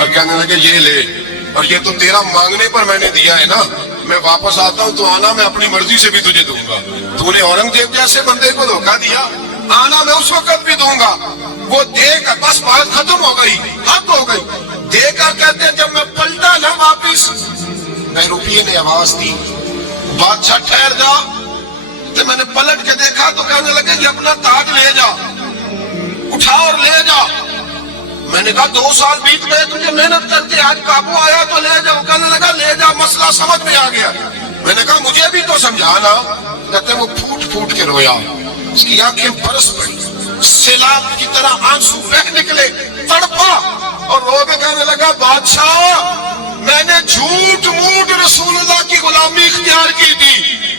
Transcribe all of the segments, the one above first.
اور کہنے لگے یہ لے، اور یہ تو تیرا مانگنے پر میں نے دیا ہے نا، میں واپس آتا ہوں تو آنا میں اپنی مرضی سے بھی تجھے دوں گا، تو نے اورنگزیب جیسے بندے کو دھوکہ دیا، آنا میں اس وقت بھی دوں گا۔ وہ دے کر بس بات ختم ہو گئی، حد ہو گئی، دے کر کہتے جب میں پلٹا نہ واپس، بہروپیے نے آواز دی بادشاہ ٹھہر جا، تو میں نے پلٹ کے دیکھا تو کہنے لگے یہ اپنا تاج لے جا، اٹھا اور لے جا۔ میں نے کہا 2 سال بیت گئے تجھے محنت کرتے، آج قابو آیا تو لے جاؤ۔ کہنے لگا لے جا، مسئلہ سمجھ میں آ گیا۔ میں نے کہا مجھے بھی تو سمجھانا۔ کہتے وہ پھوٹ پھوٹ کے رویا، اس کی آنکھیں برس پڑی، سیلاب کی طرح آنسو بہہ نکلے، تڑپا اور رو کے کہنے لگا بادشاہ میں نے جھوٹ موٹ رسول اللہ کی غلامی اختیار کی تھی،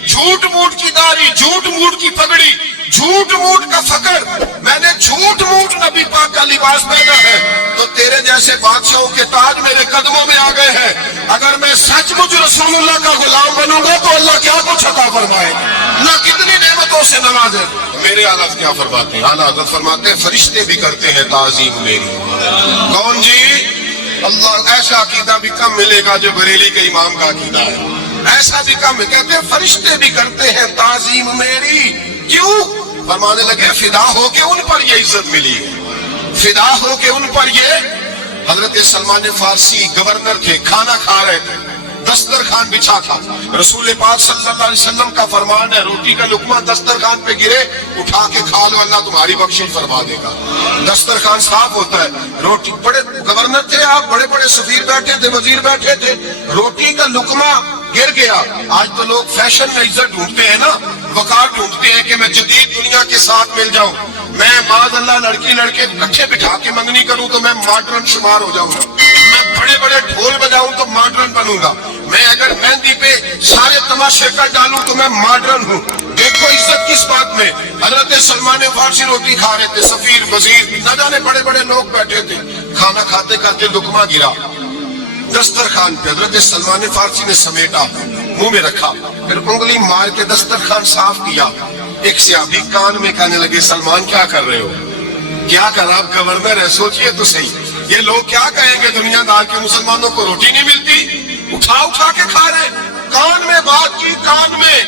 جھوٹ موٹ کی داڑھی، جھوٹ موٹ کی پگڑی، جھوٹ موٹ کا فقر، میں نے جھوٹ موٹ نبی پاک کا لباس پہنا ہے، تو تیرے جیسے بادشاہوں کے تاج میرے قدموں میں آ گئے ہیں۔ اگر میں سچ مچ رسول اللہ کا غلام بنوں گا تو اللہ کیا کچھ عطا فرمائے، اللہ کتنی نعمتوں سے نوازے۔ میرے حضرت کیا فرماتے ہیں؟ اعلیٰ حضرت فرماتے ہیں فرشتے بھی کرتے ہیں تعظیم میری۔ کون جی؟ اللہ ایسا عقیدہ بھی کم ملے گا جو بریلی کے امام کا عقیدہ ہے، ایسا بھی کم، کہتے ہیں فرشتے بھی کرتے ہیں تعظیم میری۔ کیوں؟ فرمانے لگے فدا ہو کے ان پر یہ عزت ملی، فدا ہو کے ان پر یہ۔ حضرت سلمان فارسی گورنر تھے، کھانا کھا رہے تھے، دسترخوان بچھا تھا، رسول پاک صلی اللہ علیہ وسلم کا فرمان ہے روٹی کا لقمہ دسترخوان پہ گرے اٹھا کے کھا لو، اللہ تمہاری بخشش فرما دے گا۔ دسترخوان صاف ہوتا ہے، روٹی، بڑے گورنر تھے آپ، بڑے بڑے سفیر بیٹھے تھے، وزیر بیٹھے تھے، روٹی کا لقمہ گر گیا۔ آج تو لوگ فیشن میں عزت ڈھونڈتے ہیں نا، وقار ڈھونڈتے ہیں کہ میں جدید دنیا کے ساتھ مل جاؤں، میں معاذ اللہ لڑکی لڑکے اکٹھے بٹھا کے منگنی کروں تو میں ماڈرن شمار ہو جاؤں گا، میں بڑے بڑے ڈھول بجاؤں تو ماڈرن بنوں گا، میں اگر مہندی پہ سارے تماشے کر ڈالوں تو میں ماڈرن ہوں۔ دیکھو عزت کس بات میں۔ حضرت سلمان فارسی روٹی کھا رہے تھے، سفیر وزیر نہ جانے بڑے بڑے لوگ بیٹھے تھے، کھانا کھاتے کھاتے لقمہ گرا دسترخوان پہ، حضرت سلمان فارسی نے سمیٹا، منہ میں رکھا، پھر انگلی مار کے دسترخوان صاف کیا۔ ایک صحابی کان میں کہنے لگے سلمان کیا کر رہے ہو، کیا کر رہا، آپ گورنر ہے، سوچئے تو صحیح، یہ لوگ کیا کہیں گے دنیا دار کے مسلمانوں کو روٹی نہیں ملتی، اٹھا اٹھا کے کھا رہے۔ کان میں بات کی، کان میں۔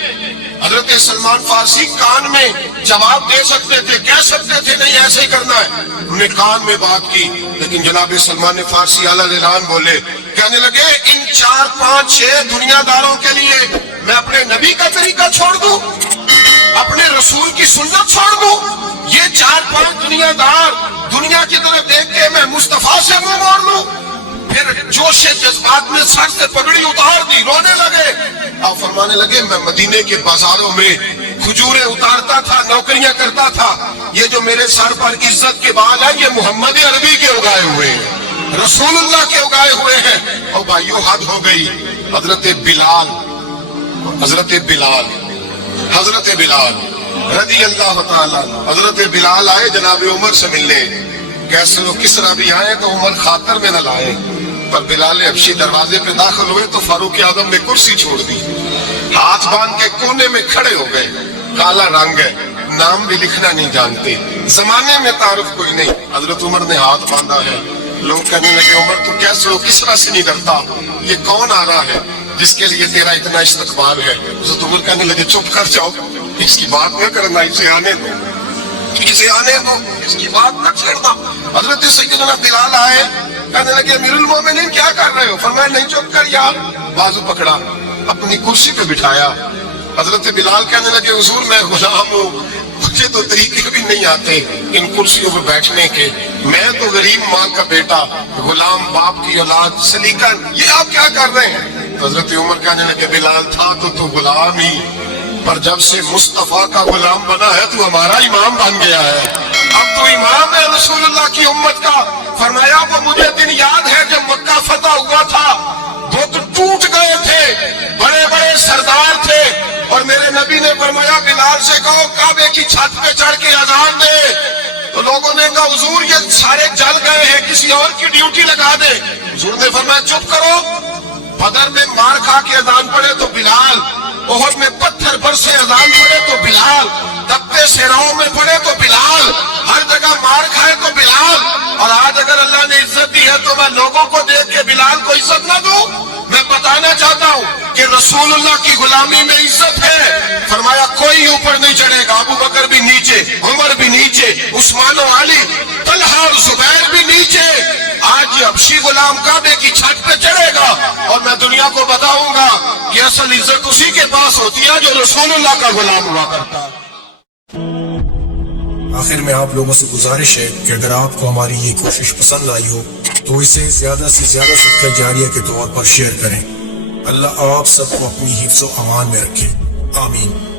حضرت سلمان فارسی کان میں جواب دے سکتے تھے، کہہ سکتے تھے نہیں ایسے ہی کرنا ہے، انہوں نے کان میں بات کی، لیکن جناب سلمان فارسی اعلیٰ اعلان بولے، کہنے لگے ان 4 5 6 دنیا داروں کے لیے میں اپنے نبی کا طریقہ چھوڑ دوں، اپنے رسول کی سنت چھوڑ دوں؟ یہ 4 5 دنیا دار دنیا کی طرف دیکھ کے میں مصطفیٰ سے منہ موڑ لوں؟ پھر جوش جذبات میں سر سے پگڑی اتار دی، رونے لگے۔ آپ فرمانے لگے میں مدینے کے بازاروں میں کھجوریں اتارتا تھا، نوکریاں کرتا تھا، یہ جو میرے سر پر عزت کے بال ہیں یہ محمد عربی کے اگائے ہوئے ہیں، رسول اللہ کے اگائے ہوئے ہیں۔ اور بھائیو حد ہو گئی۔ حضرت بلال، حضرت بلال، حضرت بلال رضی اللہ تعالیٰ، حضرت بلال آئے جناب عمر سے ملنے، کیسے وہ کس طرح بھی آئے تو عمر خاطر میں نہ لائے، پر بلال حبشی دروازے پہ داخل ہوئے تو فاروق اعظم نے کرسی چھوڑ دی، ہاتھ باندھ کے کونے میں کھڑے ہو گئے، کالا رنگ ہے، نام بھی لکھنا نہیں جانتے، زمانے میں تعارف کوئی نہیں۔ حضرت عمر نے ہاتھ باندھا ہے، لوگ کہنے لگے عمر تو کیسے ہو، کس طرح سے نہیں ڈرتا، یہ کون آ رہا ہے جس کے لیے تیرا اتنا استقبال ہے؟ حضرت عمر کہنے لگے چپ کر جاؤ، اس کی بات نہ کرنا، اسے آنے دو، اسے آنے دو، اس کی بات نہ چھیڑنا۔ حضرت سیدنا بلال آئے، کہنے لگے امیر المومنین کیا کر رہے ہو؟ فرمایا نہیں چپ کر یار، بازو پکڑا، اپنی کرسی پہ بٹھایا۔ حضرت بلال کہنے لگے حضور میں غلام ہوں، مجھے تو طریقے بھی نہیں آتے ان کرسیوں پہ بیٹھنے کے، میں تو غریب ماں کا بیٹا، غلام باپ کی اولاد، سلیقہ، یہ آپ کیا کر رہے ہیں؟ حضرت عمر کہنے لگے بلال تھا تو غلام ہی، پر جب سے مصطفیٰ کا غلام بنا ہے تو ہمارا امام بن گیا ہے، اب تو امام ہے رسول اللہ کی امت کا۔ فرمایا وہ مجھے دن یاد ہے جب مکہ فتح ہوا تھا، بت ٹوٹ گئے تھے، بڑے بڑے سردار تھے، اور میرے نبی نے فرمایا بلال سے کہو کعبے کی چھت پہ چڑھ کے اذان دے، تو لوگوں نے کہا حضور یہ سارے جل گئے ہیں، کسی اور کی ڈیوٹی لگا دے۔ حضور نے فرمایا چپ کرو، بدر میں مار کھا کے اذان پڑے تو بلال، احد میں پتھر برسے اذان پڑے تو بلال، تپتے صحراؤں میں پڑے تو بلال، ہر جگہ مار کھائے تو بلال، اور آج اگر اللہ نے عزت دی ہے تو میں لوگوں کو رسول اللہ کی غلامی میں عزت ہے. فرمایا کوئی اوپر نہیں چڑھے گا. ابو بکر بھی نیچے, عمر بھی نیچے, عثمان و علی, طلحہ اور زبیر بھی نیچے. آج یہ حبشی غلام کعبے کی چھت پہ چڑھے گا اور میں دنیا کو بتاؤں گا کہ اصل عزت اسی کے پاس ہوتی ہے جو رسول اللہ کا غلام ہوا کرتا. آخر میں آپ لوگوں سے گزارش ہے کہ اگر آپ کو ہماری یہ کوشش پسند آئی ہو تو اسے زیادہ سے زیادہ صدقہ جاریہ کے طور پر شیئر کریں. اللہ آپ سب کو اپنی حفظ و امان میں رکھے. آمین.